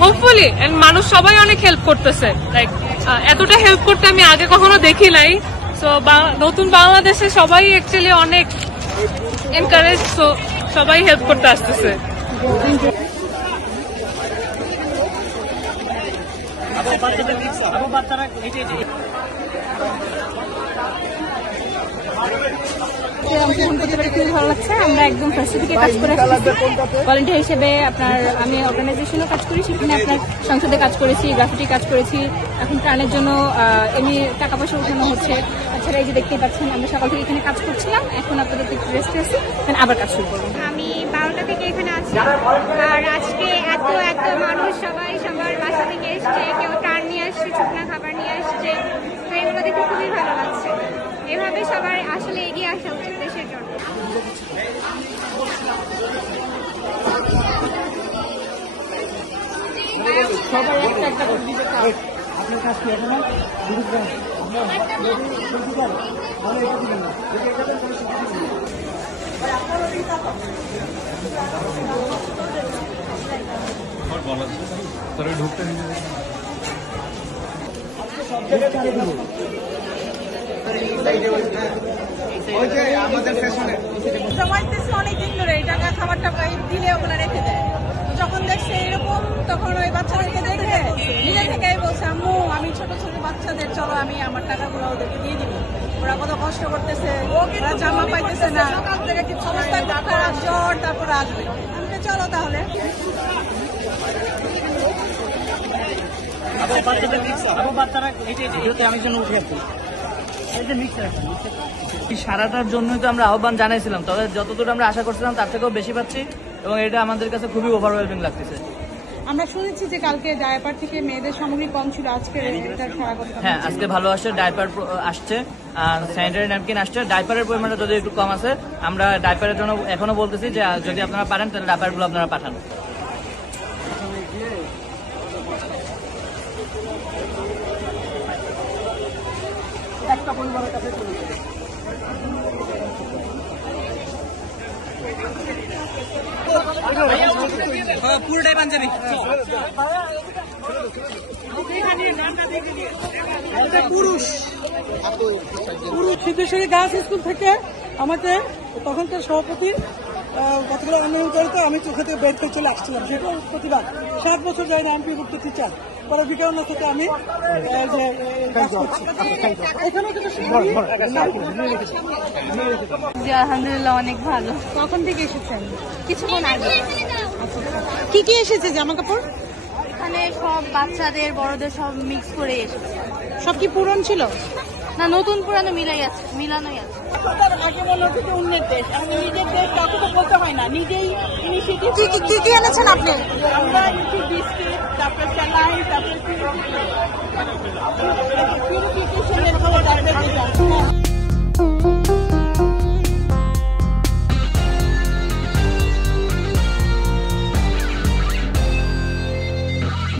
Hopefully and মানুষ সবাই অনেক হেল্প করতেছে, লাইক এতটা হেল্প করতে আমি আগে কখনো দেখি নাই। সো নতুন বাংলাদেশে সবাই অ্যাকচুয়ালি অনেক এনকারেজ, সো সবাই হেল্প করতে আসতেছে। খুবই ভালো লাগছে। আমরা একদম ফার্স্ট থেকে কাজ করে ভলান্টিয়ার হিসেবে আমি অর্গানাইজেশনও কাজ করি, সেখানে আপনার সংসদে কাজ করেছি, গ্রাফিটি কাজ করেছি, এখন ত্রাণের জন্য এমনি টাকা পয়সা উঠানো হচ্ছে। তাছাড়া এই যে দেখতেই পাচ্ছেন আমরা সকাল থেকে এখানে কাজ করছিলাম, এখন আপনাদের একটু রেস্টে আছি, আবার কাজ শুরু করবো। আমি 12টা থেকে এখানে আছি, আর আজকে এত মানুষ সবাই সবার বাসা থেকে এসছে, কেউ ত্রাণ নিয়ে আসছে, শুকনা খাবার নিয়ে আসছে, তো এগুলো দেখে খুবই ভালো লাগছে। এভাবে সবার আসলে এগিয়ে আসা উচিত দেশের জন্য। অনেকদিন ধরে এই টাকা খাবারটা দিলে ওগুলো রেখে দেয়, যখন দেখছে এরকম তখন ওই বাচ্চাদেরকে দেখে নিজে থেকেই বলছে, আম্মু আমি ছোট ছোট বাচ্চাদের চলো আমি আমার টাকাগুলো ওদেরকে দিয়ে দিব। ওরা কত কষ্ট করতেছে, ওরা জামা পাইতেছে না, অবস্থা খারাপ, জ্বর, তারপরে আসবে। আমি চলো তাহলে। সারাটার জন্যই তো আমরা আহ্বান জানাইছিলাম, তবে যতদূর আমরা আশা করছিলাম তার থেকেও বেশি পাচ্ছি, এবং এটা আমাদের কাছে খুবই ওভারওয়েলমিং লাগতেছে। আমরা শুনেছি যে কালকে ডায়াপার থেকে মেয়েদের সামগ্রী কম ছিল, আজকে হ্যাঁ আজকে ভালো আসছে, ডাইপার আসছে, স্যানিটারি ন্যাপকিন আসছে। ডাইপারের পরিমাণটা যদি একটু কম আছে, আমরা ডাইপারের জন্য এখনো বলতেছি যে যদি আপনারা পারেন তাহলে ডাইপারগুলো আপনারা পাঠান। একটা পরিবারের কাছে পুরোটাই পাঞ্জাবি। পুরুষ সিদ্ধেশ্বরী গার্লস স্কুল থেকে আমাকে তখনকার সভাপতি কতগুলো অনুরোধ, আমি চোখে থেকে বের করে চলে আসছিলাম, সেটা প্রতিবাদ। 7 বছর যায়নি আমি বিভক্ত টিচার, পরে বিকান্ন থেকে আমি আলহামদুলিল্লাহ অনেক ভালো। কখন থেকে এসেছেন? কিছুক্ষণ আগে। কি কি এসেছে জামা কাপড়? এখানে সব বাচ্চাদের বড়দের সব মিক্স করে এসেছে। সব কি পূরণ ছিল? না, নতুন পুরানো মিলানোই আছে। আগে মনে হচ্ছে যে অন্যের দেশ, আমি নিজের দেশ কাউকে তো বলতে হয় না, নিজেই ইনিশিয়েটিভ। কি এনেছেন আপনি? আমরা কিছু বিস্কিট, তারপর স্যালাইন, তারপর পিউরিফিকেশনের